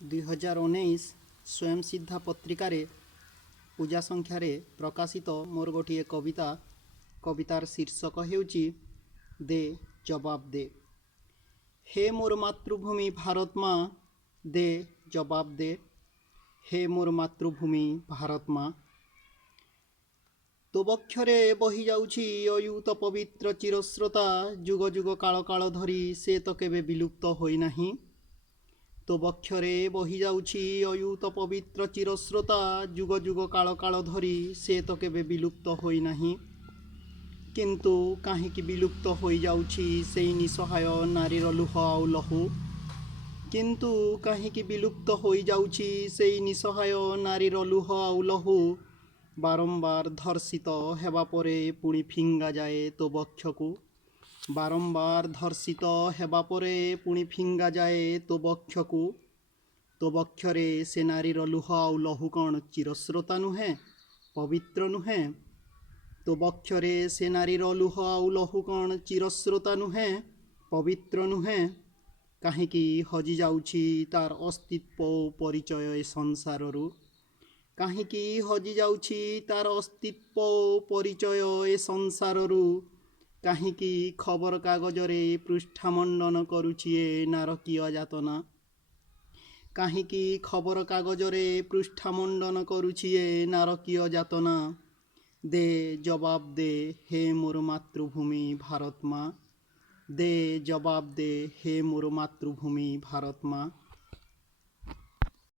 2019 स्वयं सिद्धा पत्रिकार पूजा संख्यार प्रकाशित मोर गोटे कवितार शीर्षक हेउची दे जवाब दे। हे मोर मातृभूमि भारत माँ दे जवाब दे। हे मोर मातृभूमि भारत माँ तो बक्षरे बही जाउछि अयुत पवित्र चिरस्रोता जुग जुग काल काल धरी से तो केबे विलुप्त होई नाही। तो बक्षरे बही जाउछि अयुत पवित्र चिरस्रोता जुग जुग काल काल धरी से तो केबे विलुप्त होई नाही। किंतु काहीकि विलुप्त होई जाउछि सेई निसहाय नारीर लुह आउ लहू। किंतु काहीकि विलुप्त होई जाउछि सेई निसहाय नारीर लुह आउ लहू। बारंबार धर्षित हेबा परे पुणी फिंगा जाए तो बक्षकू। बारंबार धर्षित हेबा परे पुणी फिंगा जाए तो बक्षकू। तो बक्षरे से नारीर लुह आउ लहू कण चिरस्रोता नुहे पवित्र नुहे। तो बक्षरे से नारीर लुह आउ लहू कण चिरस्रोता नुहे पवित्र नुहे। काहीकि हजि जाउछि तार अस्तित्व परिचय ए संसाररू। काहीकि हजि जाउछि तार अस्तित्व परिचय ए संसाररू। काहीकि खबर कागजरे पृष्ठामंडन करुछि ए नारकीय यातना। काहीकि खबर कागजरे पृष्ठामंडन करुछि ए नारकीय यातना। दे जवाब दे हे मोर मातृभूमि भारत माँ। दे जवाब दे हे मोर मातृभूमि भारत माँ।